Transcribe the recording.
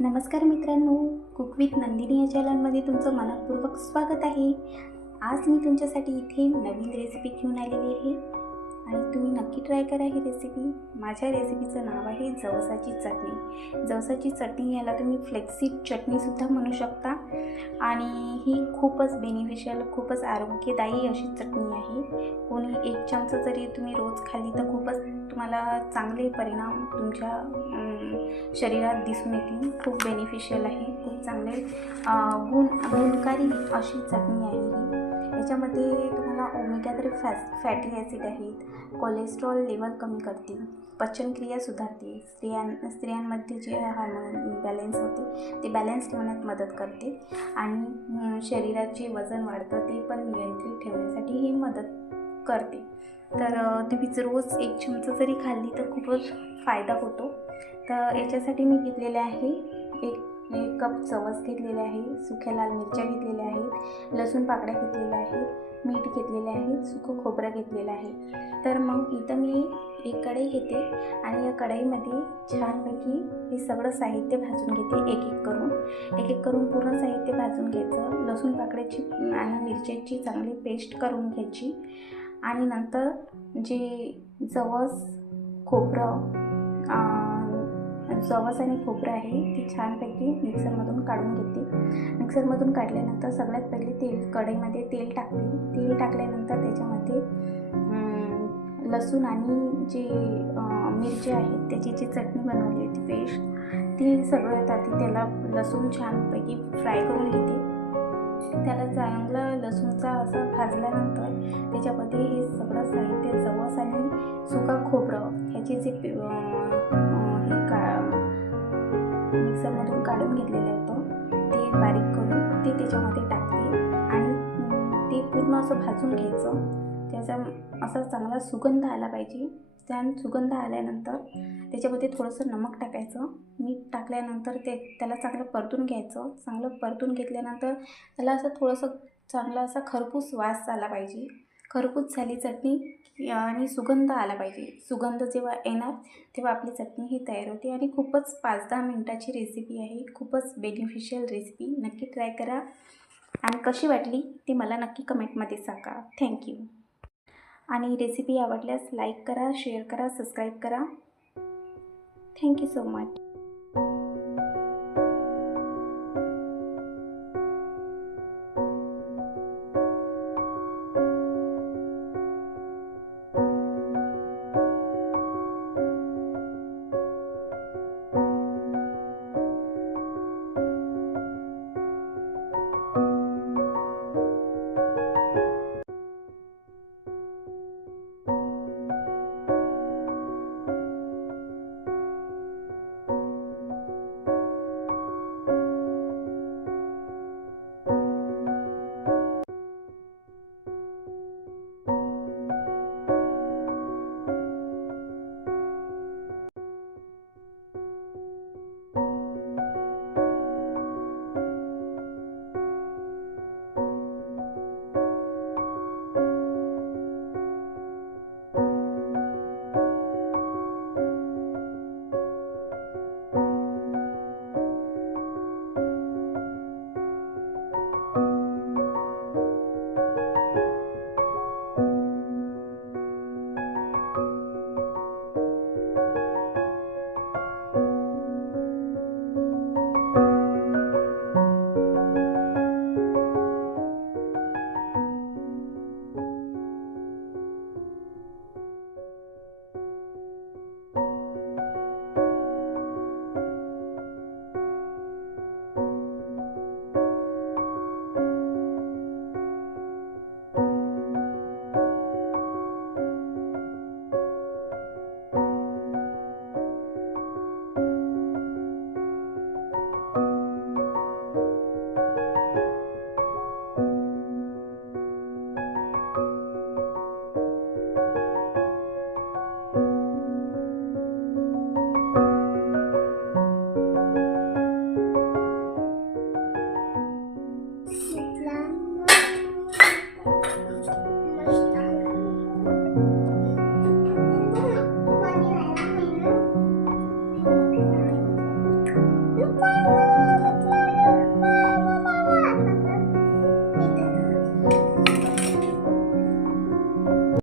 नमस्कार मित्रांनो, cook with Nandini या चॅनलमध्ये तुमचं मनपूर्वक स्वागत आहे। आज मी तुमच्यासाठी इथे नवीन रेसिपी घेऊन आलेली आहे आणि तुम्ही नक्की ट्राय करा ही रेसिपी। माझ्या रेसिपीचं नाव आहे जवसाची चटणी। जवसाची चटणी याला तुम्ही फ्लेक्सी चटणीसुद्धा म्हणू शकता आणि ही खूपच बेनिफिशियल, खूपच आरोग्यदायी अशी चटणी आहे। कोणी 1 चमचा जरी तुम्ही रोज खाल्ली तर खूपच तुम्हाला चांगले परिणाम तुमच्या शरीरात दिसून येतील। खूप बेनिफिशियल आहे, खूप चांगले गुणकारी अशी चटणी आहे ही। याच्यामध्ये तुम्हाला ओमेगा 3 फॅटी ॲसिड आहेत, कोलेस्ट्रॉल लेवल कमी करते, पचनक्रिया सुधारते, स्त्रियांमध्ये जे हार्मोन इम्बॅलन्स होते ते बॅलन्स ठेवण्यात मदत करते आणि शरीरात जे वजन वाढतं ते पण नियंत्रित ठेवण्यासाठी ही मदत करते। तर तुम्ही रोज 1 चमचा जरी खाल्ली तर खूपच फायदा होतो। तर याच्यासाठी मी घेतलेले आहे एक कप जवस घेतलेले आहे, सुक्या लाल मिरच्या घेतलेल्या आहेत, लसूण पाकळ्या घेतलेल्या आहेत, मीठ घेतलेले आहे, सुकं खोबरं घेतलेलं आहे। तर मग इथं मी एक कढई घेते आणि या कढईमध्ये छानपैकी हे सगळं साहित्य भाजून घेते। एक एक करून पूर्ण साहित्य भाजून घ्यायचं। लसूण पाकळ्याची आणि मिरच्याची चांगली पेस्ट करून घ्यायची आणि नंतर जे जवस आणि खोबरं आहे ते छानपैकी मिक्सरमधून काढून घेते। मिक्सरमधून काढल्यानंतर सगळ्यात पहिले कढईमध्ये तेल टाकते। तेल टाकल्यानंतर त्याच्यामध्ये लसूण आणि जे मिरची आहेत त्याची जी चटणी बनवली होती पेस्ट ती सगळ्यात आधी त्याला लसूण छानपैकी फ्राय करून घेते। त्याला चांगलं लसूणचा असा भाजल्यानंतर त्याच्यामध्ये हे सगळं साहित्य जवस आणि सुका खोबरं ह्याचे जे मिक्सरमधून काढून घेतलेलं होतं ते बारीक करून ते त्याच्यामध्ये टाकते आणि ते पूर्ण असं भाजून घ्यायचं। त्याचा असा चांगला सुगंध आला पाहिजे। त्या सुगंध आल्यानंतर त्याच्यामध्ये थोडंसं नमक टाकायचं। मीठ टाकल्यानंतर त्याला चांगलं परतून घ्यायचं। चांगलं परतून घेतल्यानंतर त्याला असं थोडंसं चांगला असा खरपूस वास आला पाहिजे। खरपूस झाली चटणी आणि सुगंध आला पाहिजे। सुगंध जेव्हा येणार तेव्हा आपली चटणी ही तयार होते आणि खूपच 5-10 मिनिटाची रेसिपी आहे। खूपच बेनिफिशियल रेसिपी, नक्की ट्राय करा आणि कशी वाटली ते मला नक्की कमेंटमध्ये सांगा। थँक्यू। आणि रेसिपी आवडल्यास लाईक करा, शेअर करा, सबस्क्राईब करा। Thank you so much.